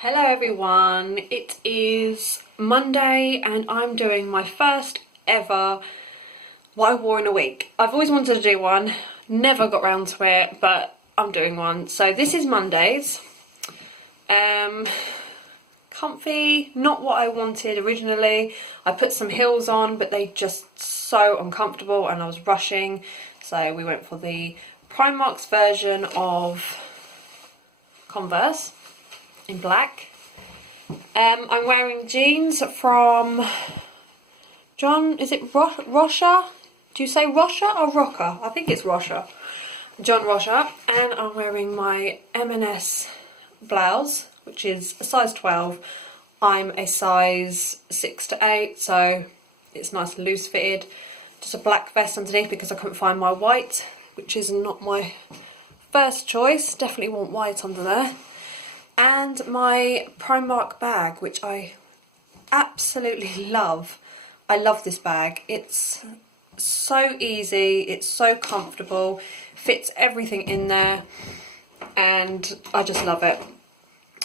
Hello everyone, it is Monday and I'm doing my first ever what I wore in a week. I've always wanted to do one, never got round to it, but I'm doing one. So this is Monday's. Comfy, not what I wanted originally. I put some heels on, but they just so uncomfortable and I was rushing. So we went for the Primark's version of Converse in black. I'm wearing jeans from John, is it Rocha? Do you say Rocha or Rocker? I think it's Rocha. John Rocha. And I'm wearing my M&S blouse, which is a size 12. I'm a size 6 to 8, so it's nice and loose fitted. Just a black vest underneath because I couldn't find my white, which is not my first choice. Definitely want white under there. And my Primark bag, which I absolutely love. I love this bag. It's so easy, it's so comfortable, fits everything in there, and I just love it.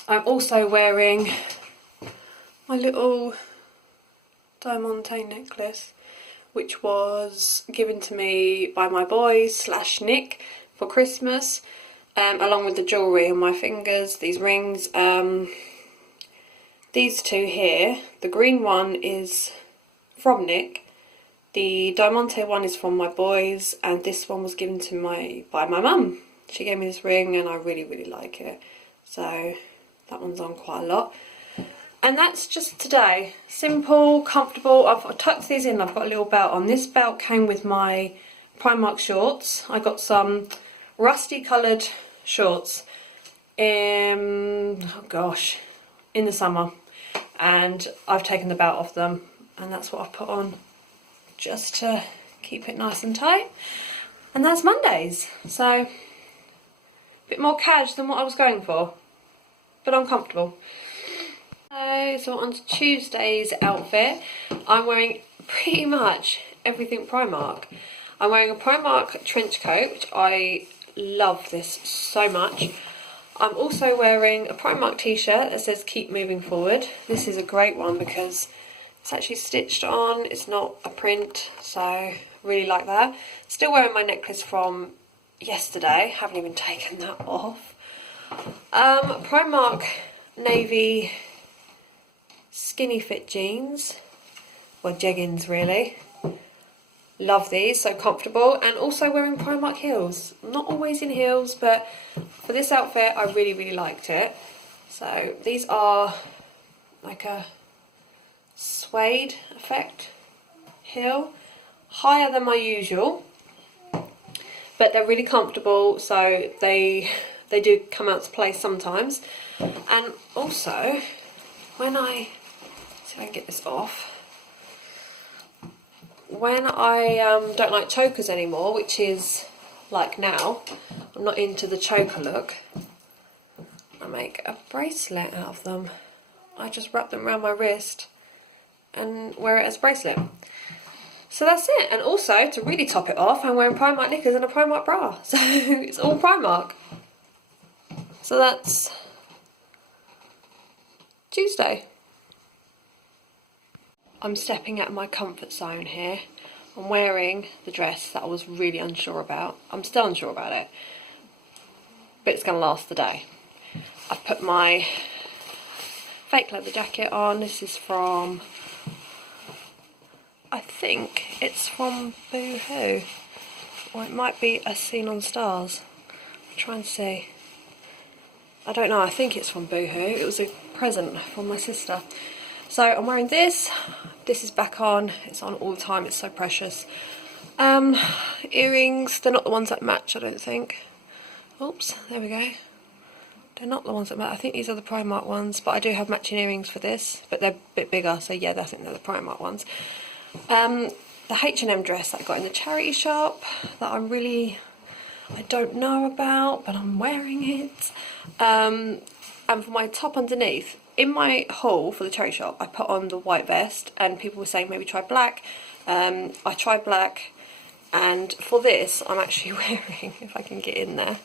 I'm also wearing my little diamante necklace, which was given to me by my boys / Nick for Christmas. Along with the jewellery on my fingers, these rings. These two here, the green one is from Nick, the diamante one is from my boys, and this one was given to by my mum. She gave me this ring and I really like it, so that one's on quite a lot. And that's just today. Simple, comfortable. I've tucked these in, I've got a little belt on. This belt came with my Primark shorts. I got some rusty coloured shorts in the summer, and I've taken the belt off them, and that's what I've put on just to keep it nice and tight. And that's Mondays, so a bit more cash than what I was going for, but I'm comfortable. So on to Tuesday's outfit. I'm wearing pretty much everything Primark. I'm wearing a Primark trench coat, which I love this so much. I'm also wearing a Primark t-shirt that says keep moving forward. This is a great one because it's actually stitched on, it's not a print, so really like that. Still wearing my necklace from yesterday, haven't even taken that off. Primark navy skinny fit jeans, or jeggings really. Love these, so comfortable, and also wearing Primark heels. Not always in heels, but for this outfit I really liked it. So these are like a suede effect heel, higher than my usual, but they're really comfortable, so they do come out to play sometimes. And also, when I see if I can get this off, when I don't like chokers anymore, which is like now, I'm not into the choker look, I make a bracelet out of them. I just wrap them around my wrist and wear it as a bracelet. So that's it. And also, to really top it off, I'm wearing Primark knickers and a Primark bra. So it's all Primark. So that's Tuesday. I'm stepping out of my comfort zone here. I'm wearing the dress that I was really unsure about. I'm still unsure about it, but it's going to last the day. I've put my fake leather jacket on. This is from, I think it's from Boohoo, or it might be As Seen on Stars. I'm trying to see. I don't know, I think it's from Boohoo. It was a present from my sister. So I'm wearing this. This is back on. It's on all the time. It's so precious. Earrings. They're not the ones that match, I don't think. Oops, there we go. They're not the ones that match. I think these are the Primark ones, but I do have matching earrings for this, but they're a bit bigger, so yeah, I think they're the Primark ones. The H&M dress that I got in the charity shop that I don't know about, but I'm wearing it. And for my top underneath, in my haul for the charity shop, I put on the white vest, and people were saying maybe try black. I tried black, and for this, I'm actually wearing, if I can get in there,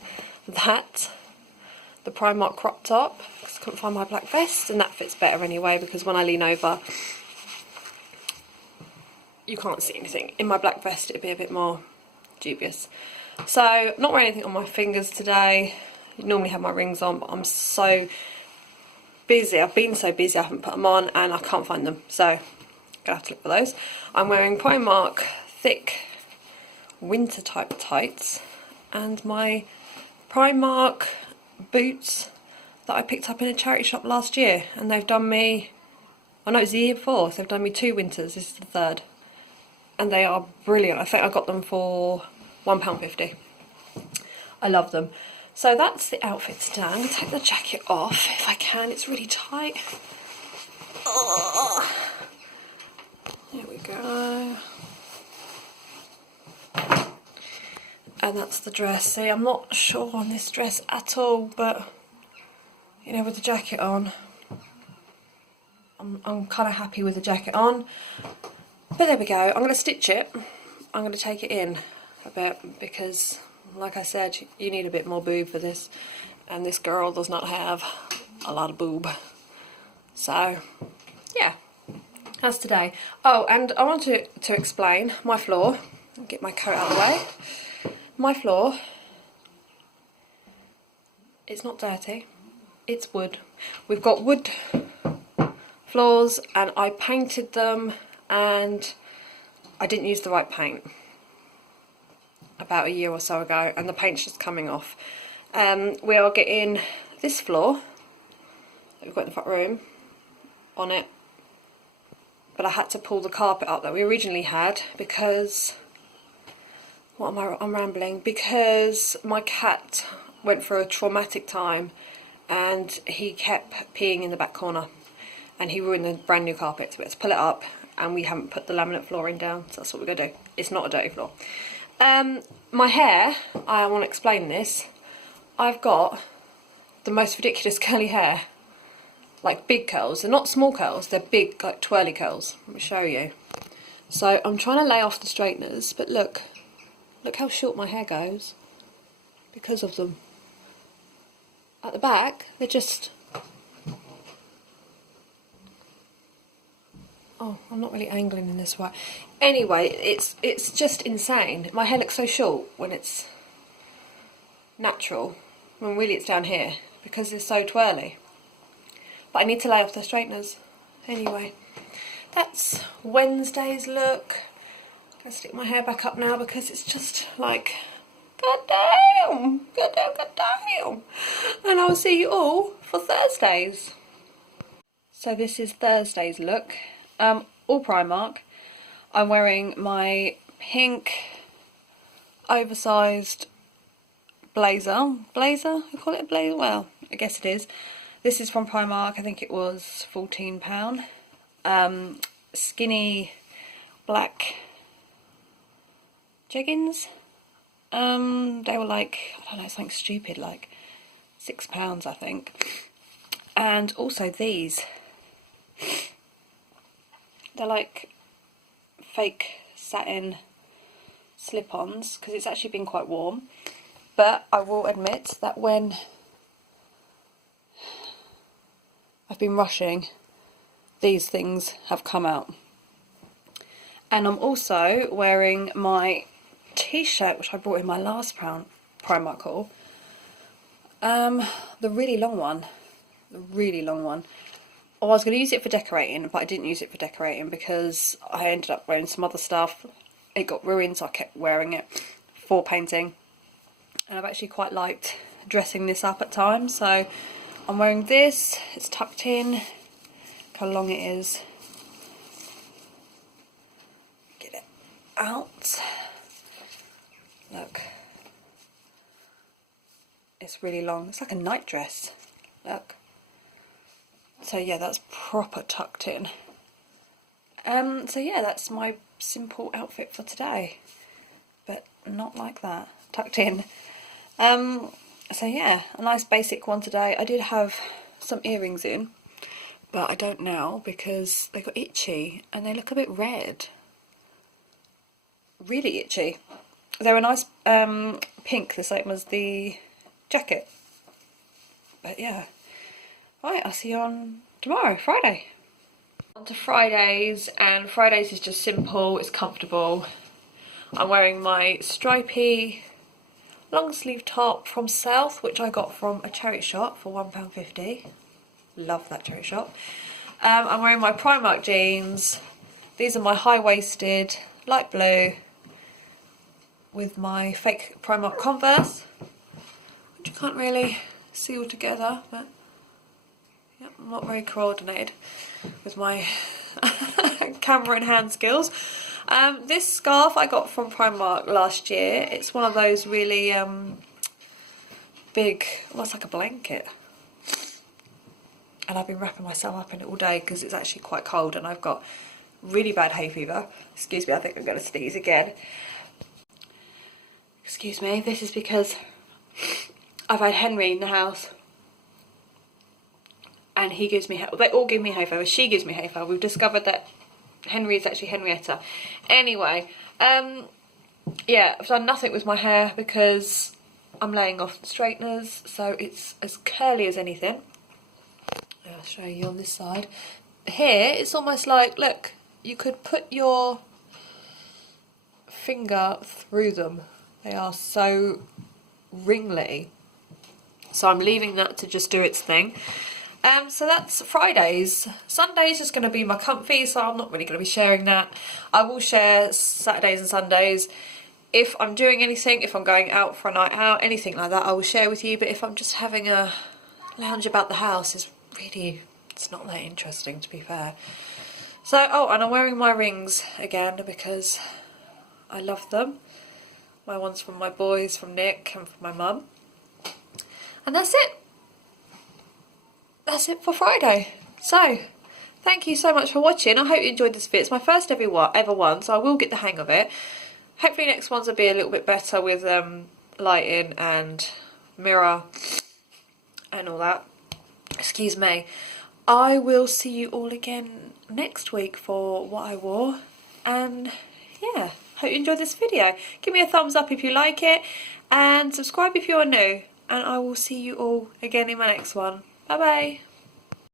the Primark crop top, because Just couldn't find my black vest, and that fits better anyway because when I lean over you can't see anything. In my black vest it'd be a bit more dubious. So not wearing anything on my fingers today. I normally have my rings on, but I'm so busy. I've been so busy I haven't put them on and I can't find them, so I'm gonna have to look for those. I'm wearing Primark thick winter type tights and my Primark boots that I picked up in a charity shop last year, and they've done me, oh no, it was the year before, so they've done me 2 winters, this is the 3rd, and they are brilliant. I think I got them for £1.50. I love them. So that's the outfit today. I'm going to take the jacket off if I can, it's really tight. Oh. There we go. And that's the dress. See, I'm not sure on this dress at all, but you know, with the jacket on, I'm kind of happy with the jacket on. But there we go. I'm going to stitch it. I'm going to take it in a bit because, like I said, you need a bit more boob for this, and this girl does not have a lot of boob. So, yeah, that's today. Oh, and I want to explain my floor. I'll get my coat out of the way. My floor, it's not dirty, it's wood. We've got wood floors and I painted them and I didn't use the right paint about a year or so ago, and the paint's just coming off. We are getting this floor that we've got in the front room on it, but I had to pull the carpet up that we originally had because, I'm rambling, because my cat went through a traumatic time and he kept peeing in the back corner and he ruined the brand new carpet, so we had to pull it up, and we haven't put the laminate flooring down, so that's what we're going to do. It's not a dirty floor. My hair, I want to explain this. I've got the most ridiculous curly hair, like big curls. They're not small curls, they're big, like twirly curls. Let me show you. So I'm trying to lay off the straighteners, but look how short my hair goes because of them. At the back, they're just... Oh, I'm not really angling in this way. Anyway, it's just insane. My hair looks so short when it's natural, when really it's down here, because it's so twirly. But I need to lay off the straighteners. Anyway, that's Wednesday's look. I'm going to stick my hair back up now because it's just like, god damn, god damn, god damn. And I'll see you all for Thursdays. So this is Thursday's look. All Primark. I'm wearing my pink oversized blazer. I call it a blazer? Well, I guess it is. This is from Primark. I think it was £14. Skinny black jeggings. They were like, I don't know, something stupid, like £6 I think. And also these. They're like fake satin slip-ons because it's actually been quite warm. But I will admit that when I've been rushing, these things have come out. And I'm also wearing my t-shirt, which I bought in my last Primark haul. The really long one. Oh, I was going to use it for decorating, but I didn't use it for decorating because I ended up wearing some other stuff. It got ruined, so I kept wearing it for painting. And I've actually quite liked dressing this up at times, so I'm wearing this. It's tucked in. Look how long it is. Get it out. Look. It's really long. It's like a night dress. Look. So yeah, that's proper tucked in. So yeah, that's my simple outfit for today. But not like that. Tucked in. So yeah, a nice basic one today. I did have some earrings in, but I don't now because they got itchy and they look a bit red. Really itchy. They're a nice pink, the same as the jacket. But yeah, Right, I'll see you on tomorrow, Friday. On to Fridays, and Fridays is just simple, it's comfortable. I'm wearing my stripy long sleeve top from South, which I got from a charity shop for £1.50. Love that charity shop. I'm wearing my Primark jeans. These are my high-waisted, light blue, with my fake Primark Converse, which you can't really see all together, but yeah, I'm not very coordinated with my camera and hand skills. This scarf I got from Primark last year. It's one of those really big, almost like a blanket. And I've been wrapping myself up in it all day because it's actually quite cold and I've got really bad hay fever. Excuse me, I think I'm going to sneeze again. Excuse me, this is because I've had Henry in the house. And he gives me, they all give me hay fever. She gives me hay fever. We've discovered that Henry is actually Henrietta. Anyway, yeah, I've done nothing with my hair because I'm laying off the straighteners, so it's as curly as anything. I'll show you on this side. Here, it's almost like, look, you could put your finger through them. They are so ringly. So I'm leaving that to just do its thing. So that's Fridays. Sunday's just going to be my comfy, so I'm not really going to be sharing that. I will share Saturdays and Sundays. If I'm doing anything, if I'm going out for a night out, anything like that, I will share with you. But if I'm just having a lounge about the house, it's not that interesting, to be fair. So, oh, and I'm wearing my rings again because I love them. My one's from my boys, from Nick, and from my mum. And that's it. That's it for Friday. So, thank you so much for watching. I hope you enjoyed this video. It's my first ever one, so I will get the hang of it. Hopefully next ones will be a little bit better with lighting and mirror and all that. Excuse me. I will see you all again next week for what I wore. And yeah, hope you enjoyed this video. Give me a thumbs up if you like it. And subscribe if you are new. And I will see you all again in my next one. Bye bye.